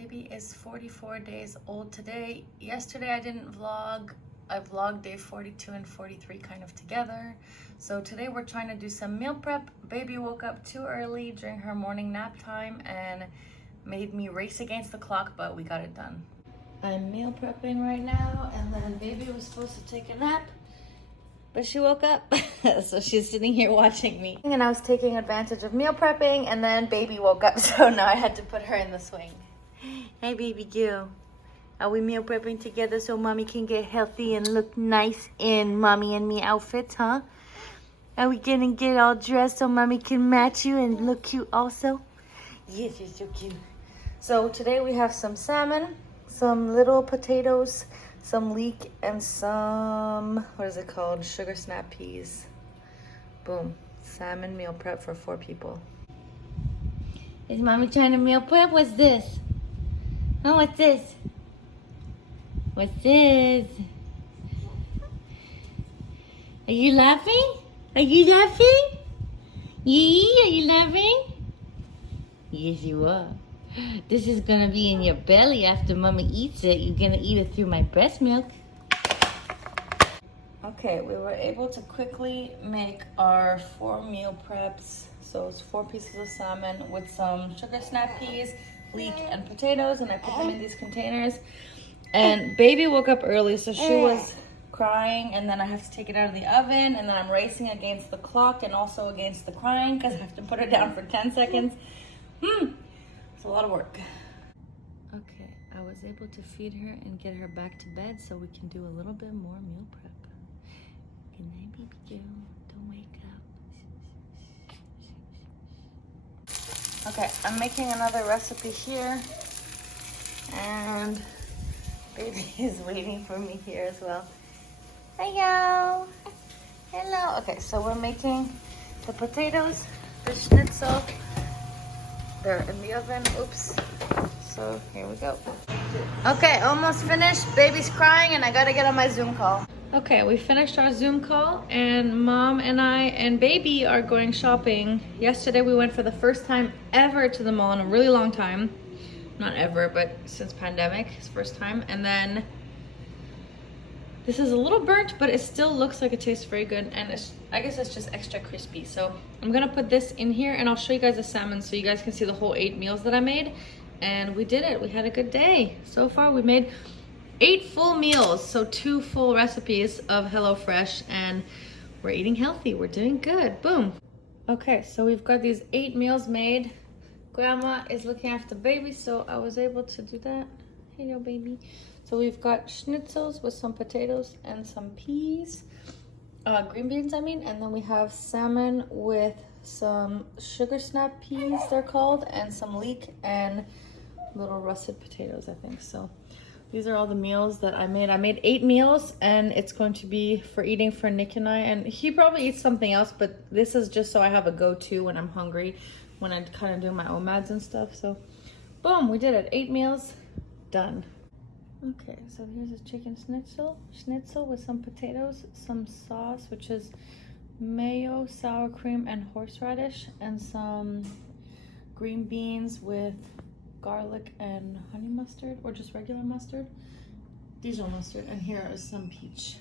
Baby is 44 days old today. Yesterday I didn't vlog. I vlogged day 42 and 43 kind of together. So today we're trying to do some meal prep. Baby woke up too early during her morning nap time and made me race against the clock, but we got it done. I'm meal prepping right now, and then baby was supposed to take a nap, but she woke up. So she's sitting here watching me. And I was taking advantage of meal prepping, and then baby woke up, so now I had to put her in the swing. Hey baby girl. Are we meal prepping together so mommy can get healthy and look nice in mommy and me outfits, huh? Are we gonna get all dressed so mommy can match you and look cute also? Yes, you're so cute. So today we have some salmon, some little potatoes, some leek, and some, what is it called? Sugar snap peas. Boom. Salmon meal prep for 4 people. Is mommy trying to meal prep? What's this? Oh, what's this? What's this? Are you laughing? Are you laughing? Yee, are you laughing? Yes, you are. This is gonna be in your belly after mommy eats it. You're gonna eat it through my breast milk. Okay, we were able to quickly make our 4 meal preps. So it's 4 pieces of salmon with some sugar snap peas, leek, and potatoes, and I put them in these containers. And baby woke up early, so she was crying, and then I have to take it out of the oven, and then I'm racing against the clock and also against the crying because I have to put her down for 10 seconds. It's a lot of work. Okay, I was able to feed her and get her back to bed so we can do a little bit more meal prep. Good night, baby girl. Don't wake up. Okay, I'm making another recipe here, and baby is waiting for me here as well. Hello. Hello. Okay, so we're making the potatoes, the schnitzel. They're in the oven. Oops. So here we go. Okay, almost finished. Baby's crying and I gotta get on my Zoom call. Okay, we finished our Zoom call, and mom and I and baby are going shopping. Yesterday we went for the first time ever to the mall in a really long time. Not ever, but since pandemic, it's first time. And then this is a little burnt, but it still looks like it tastes very good, and I guess it's just extra crispy. So I'm gonna put this in here and I'll show you guys the salmon so you guys can see the whole 8 meals that I made. And we did it. We had a good day. So far we made 8 full meals, so 2 full recipes of HelloFresh, and we're eating healthy. We're doing good. Boom. Okay, so we've got these 8 meals made. Grandma is looking after baby, so I was able to do that. Hello, baby. So we've got schnitzels with some potatoes and some peas, green beans, I mean, and then we have salmon with some sugar snap peas, they're called, and some leek and little russet potatoes, I think. So these are all the meals that I made. I made 8 meals, and it's going to be for eating for Nick and I, and he probably eats something else, but this is just so I have a go-to when I'm hungry, when I kind of do my OMADs and stuff. So boom, we did it. 8 meals done. Okay, so here's a chicken schnitzel with some potatoes, some sauce, which is mayo, sour cream, and horseradish, and some green beans with garlic and honey mustard, or just regular mustard, Dijon mustard, and here is some peach.